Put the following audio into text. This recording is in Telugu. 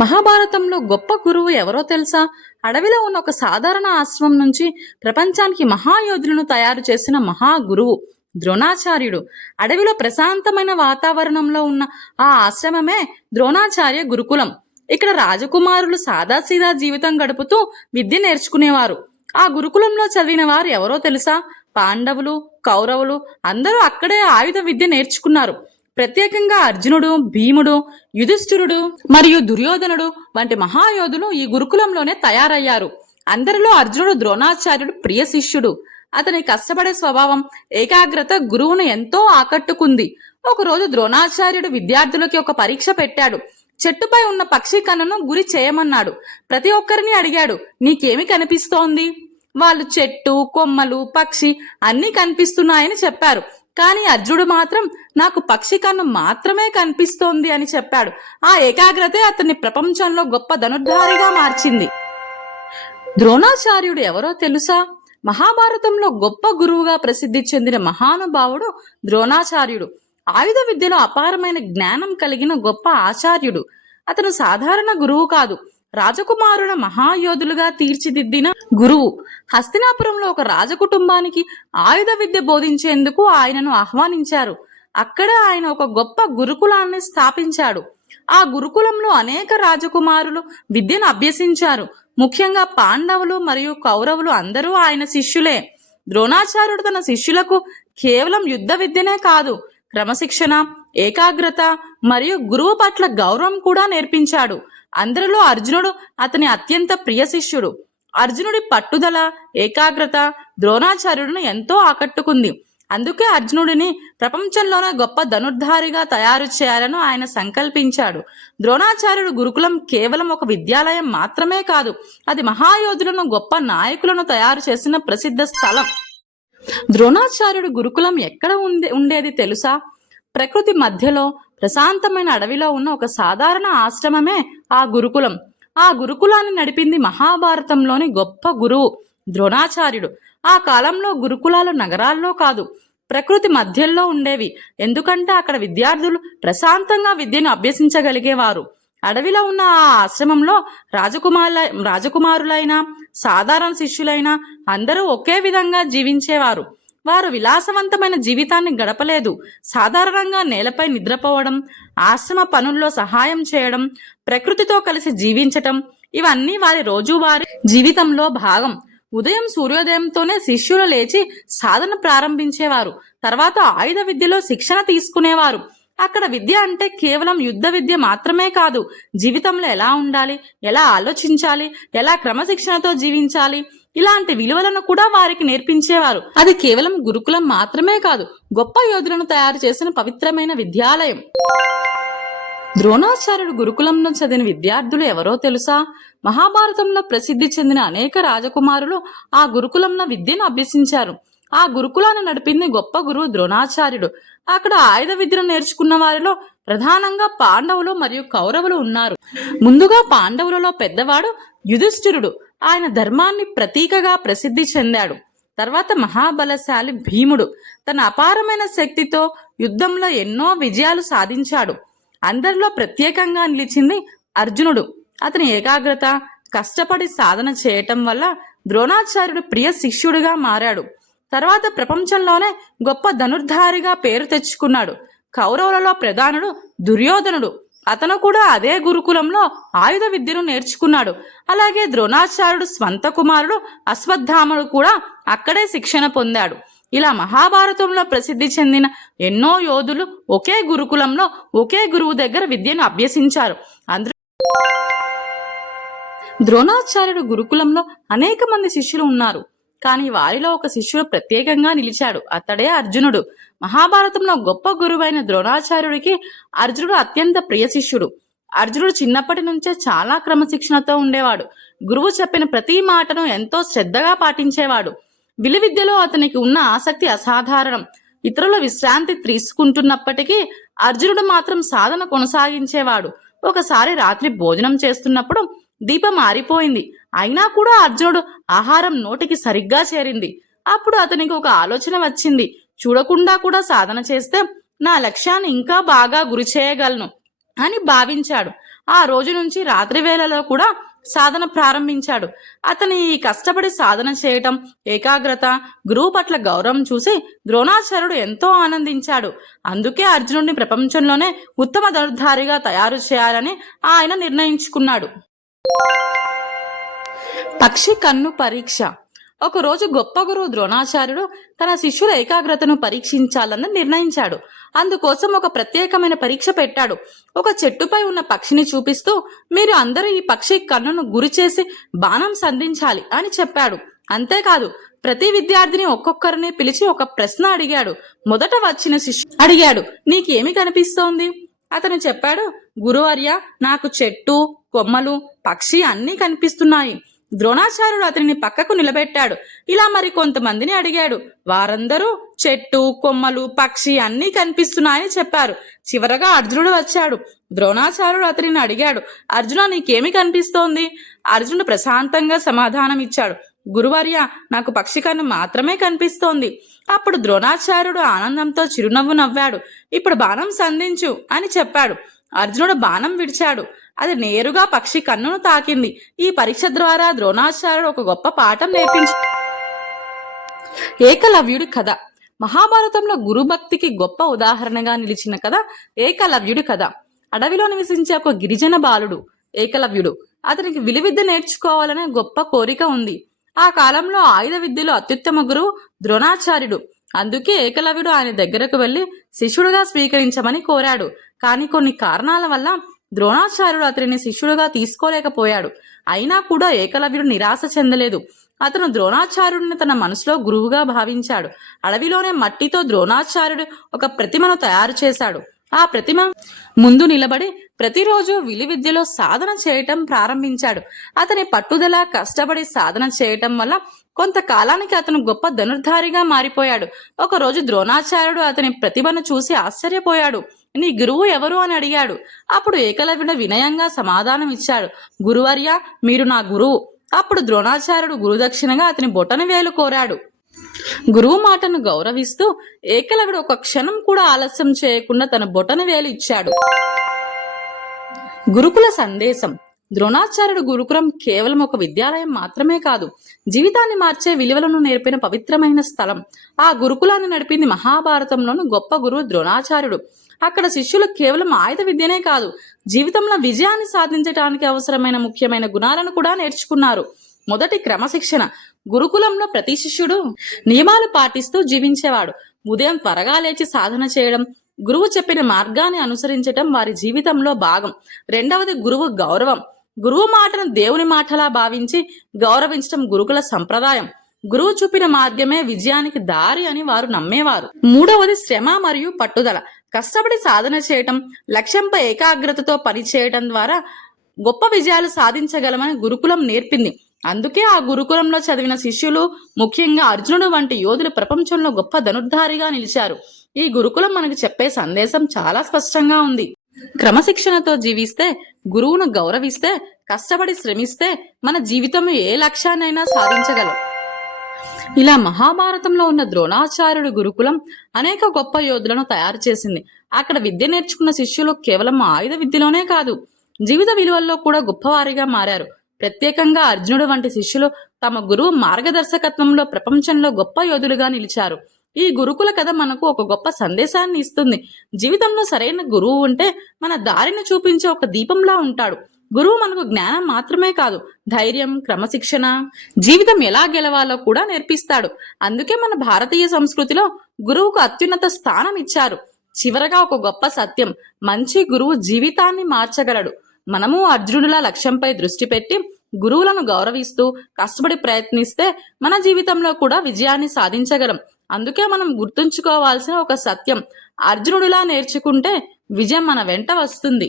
మహాభారతంలో గొప్ప గురువు ఎవరో తెలుసా? అడవిలో ఉన్న ఒక సాధారణ ఆశ్రమం నుంచి ప్రపంచానికి మహాయోధులను తయారు చేసిన మహా గురువు ద్రోణాచార్యుడు. అడవిలో ప్రశాంతమైన వాతావరణంలో ఉన్న ఆ ఆశ్రమమే ద్రోణాచార్య గురుకులం. ఇక్కడ రాజకుమారులు సాదాసీదా జీవితం గడుపుతూ విద్య నేర్చుకునేవారు. ఆ గురుకులంలో చదివిన వారు ఎవరో తెలుసా? పాండవులు, కౌరవులు అందరూ అక్కడే ఆయుధ విద్య నేర్చుకున్నారు. ప్రత్యేకంగా అర్జునుడు, భీముడు, యుధిష్ఠిరుడు మరియు దుర్యోధనుడు వంటి మహాయోధులు ఈ గురుకులంలోనే తయారయ్యారు. అందరిలో అర్జునుడు ద్రోణాచార్యుడు ప్రియ శిష్యుడు. అతని కష్టపడే స్వభావం, ఏకాగ్రత గురువును ఎంతో ఆకట్టుకుంది. ఒకరోజు ద్రోణాచార్యుడు విద్యార్థులకి ఒక పరీక్ష పెట్టాడు. చెట్టుపై ఉన్న పక్షి కన్నును గురి చేయమన్నాడు. ప్రతి ఒక్కరిని అడిగాడు, నీకేమి కనిపిస్తోంది? వాళ్ళు చెట్టు, కొమ్మలు, పక్షి అన్నీ కనిపిస్తున్నాయని చెప్పారు. కానీ అర్జునుడు మాత్రం నాకు పక్షి కన్ను మాత్రమే కనిపిస్తోంది అని చెప్పాడు. ఆ ఏకాగ్రతే అతన్ని ప్రపంచంలో గొప్ప ధనుర్ధారిగా మార్చింది. ద్రోణాచార్యుడు ఎవరో తెలుసా? మహాభారతంలో గొప్ప గురువుగా ప్రసిద్ధి చెందిన మహానుభావుడు ద్రోణాచార్యుడు. ఆయుధ విద్యలో అపారమైన జ్ఞానం కలిగిన గొప్ప ఆచార్యుడు. అతను సాధారణ గురువు కాదు, రాజకుమారుల మహాయోధులుగా తీర్చిదిద్దిన గురువు. హస్తినాపురంలో ఒక రాజకుటుంబానికి ఆయుధ విద్య బోధించేందుకు ఆయనను ఆహ్వానించారు. అక్కడే ఆయన ఒక గొప్ప గురుకులాన్ని స్థాపించాడు. ఆ గురుకులంలో అనేక రాజకుమారులు విద్యను అభ్యసించారు. ముఖ్యంగా పాండవులు మరియు కౌరవులు అందరూ ఆయన శిష్యులే. ద్రోణాచార్యుడు తన శిష్యులకు కేవలం యుద్ధ విద్యనే కాదు, క్రమశిక్షణ, ఏకాగ్రత మరియు గురువు పట్ల గౌరవం కూడా నేర్పించాడు. అందరిలో అర్జునుడు అతని అత్యంత ప్రియ శిష్యుడు. అర్జునుడి పట్టుదల, ఏకాగ్రత ద్రోణాచార్యుడిని ఎంతో ఆకట్టుకుంది. అందుకే అర్జునుడిని ప్రపంచంలోనే గొప్ప ధనుర్ధారిగా తయారు చేయాలని ఆయన సంకల్పించాడు. ద్రోణాచార్యుడు గురుకులం కేవలం ఒక విద్యాలయం మాత్రమే కాదు, అది మహాయోధులను, గొప్ప నాయకులను తయారు చేసిన ప్రసిద్ధ స్థలం. ద్రోణాచార్యుడు గురుకులం ఎక్కడ ఉండేది తెలుసా? ప్రకృతి మధ్యలో ప్రశాంతమైన అడవిలో ఉన్న ఒక సాధారణ ఆశ్రమమే ఆ గురుకులం. ఆ గురుకులాన్ని నడిపింది మహాభారతంలోని గొప్ప గురువు ద్రోణాచార్యుడు. ఆ కాలంలో గురుకులాలు నగరాల్లో కాదు, ప్రకృతి మధ్యలో ఉండేవి. ఎందుకంటే అక్కడ విద్యార్థులు ప్రశాంతంగా విద్యను అభ్యసించగలిగేవారు. అడవిలో ఉన్న ఆ ఆశ్రమంలో రాజకుమారులైనా సాధారణ శిష్యులైనా అందరూ ఒకే విధంగా జీవించేవారు. వారు విలాసవంతమైన జీవితాన్ని గడపలేదు. సాధారణంగా నేలపై నిద్రపోవడం, ఆశ్రమ పనుల్లో సహాయం చేయడం, ప్రకృతితో కలిసి జీవించటం ఇవన్నీ వారి రోజువారీ జీవితంలో భాగం. ఉదయం సూర్యోదయంతోనే శిష్యులు లేచి సాధన ప్రారంభించేవారు. తర్వాత ఆయుధ విద్యలో శిక్షణ తీసుకునేవారు. అక్కడ విద్య అంటే కేవలం యుద్ధ విద్య మాత్రమే కాదు, జీవితంలో ఎలా ఉండాలి, ఎలా ఆలోచించాలి, ఎలా క్రమశిక్షణతో జీవించాలి ఇలాంటి విలువలను కూడా వారికి నేర్పించేవారు. అది కేవలం గురుకులం మాత్రమే కాదు, గొప్ప యోధులను తయారు చేసిన పవిత్రమైన విద్యాలయం. ద్రోణాచార్యుడు గురుకులంలో చదివిన విద్యార్థులు ఎవరో తెలుసా? మహాభారతంలో ప్రసిద్ధి చెందిన అనేక రాజకుమారులు ఆ గురుకులంలో విద్యను అభ్యసించారు. ఆ గురుకులాన్ని నడిపింది గొప్ప గురువు ద్రోణాచార్యుడు. అక్కడ ఆయుధ విద్యను నేర్చుకున్న వారిలో ప్రధానంగా పాండవులు మరియు కౌరవులు ఉన్నారు. ముందుగా పాండవులలో పెద్దవాడు యుధిష్ఠిరుడు. ఆయన ధర్మాన్ని ప్రతీకగా ప్రసిద్ధి చెందాడు. తర్వాత మహాబలశాలి భీముడు తన అపారమైన శక్తితో యుద్ధంలో ఎన్నో విజయాలు సాధించాడు. అందరిలో ప్రత్యేకంగా నిలిచింది అర్జునుడు. అతని ఏకాగ్రత, కష్టపడి సాధన చేయటం వల్ల ద్రోణాచార్యుడు ప్రియ శిష్యుడిగా మారాడు. తర్వాత ప్రపంచంలోనే గొప్ప ధనుర్ధారిగా పేరు తెచ్చుకున్నాడు. కౌరవులలో ప్రధానుడు దుర్యోధనుడు. అతను కూడా అదే గురుకులంలో ఆయుధ విద్యను నేర్చుకున్నాడు. అలాగే ద్రోణాచార్యుడు స్వంత కుమారుడు అశ్వత్థాముడు కూడా అక్కడే శిక్షణ పొందాడు. ఇలా మహాభారతంలో ప్రసిద్ధి చెందిన ఎన్నో యోధులు ఒకే గురుకులంలో ఒకే గురువు దగ్గర విద్యను అభ్యసించారు. ద్రోణాచార్యుడు గురుకులంలో అనేక మంది శిష్యులు ఉన్నారు, కానీ వారిలో ఒక శిష్యుడు ప్రత్యేకంగా నిలిచాడు. అతడే అర్జునుడు. మహాభారతంలో గొప్ప గురువైన ద్రోణాచార్యుడికి అర్జునుడు అత్యంత ప్రియ శిష్యుడు. అర్జునుడు చిన్నప్పటి నుంచే చాలా క్రమశిక్షణతో ఉండేవాడు. గురువు చెప్పిన ప్రతి మాటను ఎంతో శ్రద్ధగా పాటించేవాడు. విలువిద్యలో అతనికి ఉన్న ఆసక్తి అసాధారణం. ఇతరుల విశ్రాంతి తీసుకుంటున్నప్పటికీ అర్జునుడు మాత్రం సాధన కొనసాగించేవాడు. ఒకసారి రాత్రి భోజనం చేస్తున్నప్పుడు దీపం ఆరిపోయింది. అయినా కూడా అర్జునుడు ఆహారం నోటికి సరిగ్గా చేరింది. అప్పుడు అతనికి ఒక ఆలోచన వచ్చింది. చూడకుండా కూడా సాధన చేస్తే నా లక్ష్యాన్ని ఇంకా బాగా గురి చేయగలను అని భావించాడు. ఆ రోజు నుంచి రాత్రి వేళలో కూడా సాధన ప్రారంభించాడు. అతని ఈ కష్టపడి సాధన చేయటం, ఏకాగ్రత, గురువు పట్ల గౌరవం చూసి ద్రోణాచార్యుడు ఎంతో ఆనందించాడు. అందుకే అర్జునుడిని ప్రపంచంలోనే ఉత్తమ ధనుర్ధారిగా తయారు చేయాలని ఆయన నిర్ణయించుకున్నాడు. పక్షి కన్ను పరీక్ష. ఒకరోజు గొప్ప గురువు ద్రోణాచార్యుడు తన శిష్యుల ఏకాగ్రతను పరీక్షించాలని నిర్ణయించాడు. అందుకోసం ఒక ప్రత్యేకమైన పరీక్ష పెట్టాడు. ఒక చెట్టుపై ఉన్న పక్షిని చూపిస్తూ, మీరు అందరూ ఈ పక్షి కన్నును గురి చేసి బాణం సంధించాలి అని చెప్పాడు. అంతేకాదు, ప్రతి విద్యార్థిని ఒక్కొక్కరిని పిలిచి ఒక ప్రశ్న అడిగాడు. మొదట వచ్చిన శిష్యుడు అడిగాడు, నీకేమి కనిపిస్తోంది? అతను చెప్పాడు, గురువర్య, నాకు చెట్టు, కొమ్మలు, పక్షి అన్నీ కనిపిస్తున్నాయి. ద్రోణాచార్యుడు అతనిని పక్కకు నిలబెట్టాడు. ఇలా మరి కొంతమందిని అడిగాడు. వారందరూ చెట్టు, కొమ్మలు, పక్షి అన్నీ కనిపిస్తున్నాయని చెప్పారు. చివరగా అర్జునుడు వచ్చాడు. ద్రోణాచార్యుడు అతనిని అడిగాడు, అర్జున, నీకేమి కనిపిస్తోంది? అర్జునుడు ప్రశాంతంగా సమాధానం ఇచ్చాడు, గురువర్య, నాకు పక్షి కన్ను మాత్రమే కనిపిస్తోంది. అప్పుడు ద్రోణాచార్యుడు ఆనందంతో చిరునవ్వు నవ్వాడు. ఇప్పుడు బాణం సంధించు అని చెప్పాడు. అర్జునుడు బాణం విడిచాడు. అది నేరుగా పక్షి కన్నును తాకింది. ఈ పరీక్ష ద్వారా ద్రోణాచార్యుడు ఒక గొప్ప పాఠం నేర్పించాడు. ఏకలవ్యుడి కథ. మహాభారతంలో గురుభక్తికి గొప్ప ఉదాహరణగా నిలిచిన కథ ఏకలవ్యుడి కథ. అడవిలో నివసించే ఒక గిరిజన బాలుడు ఏకలవ్యుడు. అతనికి విలువిద్య నేర్చుకోవాలనే గొప్ప కోరిక ఉంది. ఆ కాలంలో ఆయుధ విద్యలో అత్యుత్తమ గురువు ద్రోణాచార్యుడు. అందుకే ఏకలవ్యుడు ఆయన దగ్గరకు వెళ్లి శిష్యుడుగా స్వీకరించమని కోరాడు. కానీ కొన్ని కారణాల వల్ల ద్రోణాచార్యుడు అతనిని శిష్యుడుగా తీసుకోలేకపోయాడు. అయినా కూడా ఏకలవ్యుడు నిరాశ చెందలేదు. అతను ద్రోణాచార్యుడిని తన మనసులో గురువుగా భావించాడు. అడవిలోనే మట్టితో ద్రోణాచార్యుడు ఒక ప్రతిమను తయారు చేశాడు. ఆ ప్రతిమ ముందు నిలబడి ప్రతిరోజు విలువిద్యలో సాధన చేయటం ప్రారంభించాడు. అతని పట్టుదల, కష్టపడి సాధన చేయటం వల్ల కొంతకాలానికి అతను గొప్ప ధనుర్ధారిగా మారిపోయాడు. ఒకరోజు ద్రోణాచార్యుడు అతని ప్రతిభను చూసి ఆశ్చర్యపోయాడు. నీ గురువు ఎవరు అని అడిగాడు. అప్పుడు ఏకలవ్యుడు వినయంగా సమాధానం ఇచ్చాడు, గురువర్య, మీరు నా గురువు. అప్పుడు ద్రోణాచార్యుడు గురుదక్షిణగా అతని బొటన వేలు కోరాడు. గురువు మాటను గౌరవిస్తూ ఏకలవ్యుడు ఒక క్షణం కూడా ఆలస్యం చేయకుండా తన బొటన వేలు ఇచ్చాడు. గురుకుల సందేశం. ద్రోణాచార్యుడు గురుకులం కేవలం ఒక విద్యాలయం మాత్రమే కాదు, జీవితాన్ని మార్చే విలువలను నేర్పిన పవిత్రమైన స్థలం. ఆ గురుకులాన్ని నడిపింది మహాభారతంలోని గొప్ప గురువు ద్రోణాచార్యుడు. అక్కడ శిష్యులు కేవలం ఆయుధ విద్యనే కాదు, జీవితంలో విజయాన్ని సాధించడానికి అవసరమైన ముఖ్యమైన గుణాలను కూడా నేర్చుకున్నారు. మొదటి, క్రమశిక్షణ. గురుకులంలో ప్రతి శిష్యుడు నియమాలు పాటిస్తూ జీవించేవాడు. ఉదయం త్వరగా లేచి సాధన చేయడం, గురువు చెప్పిన మార్గాన్ని అనుసరించటం వారి జీవితంలో భాగం. రెండవది, గురువు గౌరవం. గురువు మాటను దేవుని మాటలా భావించి గౌరవించడం గురుకుల సంప్రదాయం. గురువు చూపిన మార్గమే విజయానికి దారి అని వారు నమ్మేవారు. మూడవది, శ్రమ మరియు పట్టుదల. కష్టపడి సాధన చేయటం, లక్ష్యంపై ఏకాగ్రతతో పనిచేయటం ద్వారా గొప్ప విజయాలు సాధించగలమని గురుకులం నేర్పింది. అందుకే ఆ గురుకులంలో చదివిన శిష్యులు, ముఖ్యంగా అర్జునుడు వంటి యోధులు ప్రపంచంలో గొప్ప ధనుర్ధారిగా నిలిచారు. ఈ గురుకులం మనకు చెప్పే సందేశం చాలా స్పష్టంగా ఉంది. క్రమశిక్షణతో జీవిస్తే, గురువును గౌరవిస్తే, కష్టపడి శ్రమిస్తే మన జీవితం ఏ లక్ష్యాన్నైనా సాధించగలం. ఇలా మహాభారతంలో ఉన్న ద్రోణాచార్యుడి గురుకులం అనేక గొప్ప యోధులను తయారు చేసింది. అక్కడ విద్య నేర్చుకున్న శిష్యులు కేవలం ఆయుధ విద్యలోనే కాదు, జీవిత విలువల్లో కూడా గొప్పవారిగా మారారు. ప్రత్యేకంగా అర్జునుడు వంటి శిష్యులు తమ గురువు మార్గదర్శకత్వంలో ప్రపంచంలో గొప్ప యోధులుగా నిలిచారు. ఈ గురుకుల కథ మనకు ఒక గొప్ప సందేశాన్ని ఇస్తుంది. జీవితంలో సరైన గురువు ఉంటే మన దారిని చూపించే ఒక దీపంలా ఉంటాడు. గురువు మనకు జ్ఞానం మాత్రమే కాదు, ధైర్యం, క్రమశిక్షణ, జీవితం ఎలా గెలవాలో కూడా నేర్పిస్తాడు. అందుకే మన భారతీయ సంస్కృతిలో గురువుకు అత్యున్నత స్థానం ఇచ్చారు. చివరగా ఒక గొప్ప సత్యం, మంచి గురువు జీవితాన్ని మార్చగలడు. మనము అర్జునుడిలా లక్ష్యంపై దృష్టి పెట్టి గురువులను గౌరవిస్తూ కష్టపడి ప్రయత్నిస్తే మన జీవితంలో కూడా విజయాన్ని సాధించగలం. అందుకే మనం గుర్తుంచుకోవాల్సిన ఒక సత్యం, అర్జునుడిలా నేర్చుకుంటే విజయం మన వెంట వస్తుంది.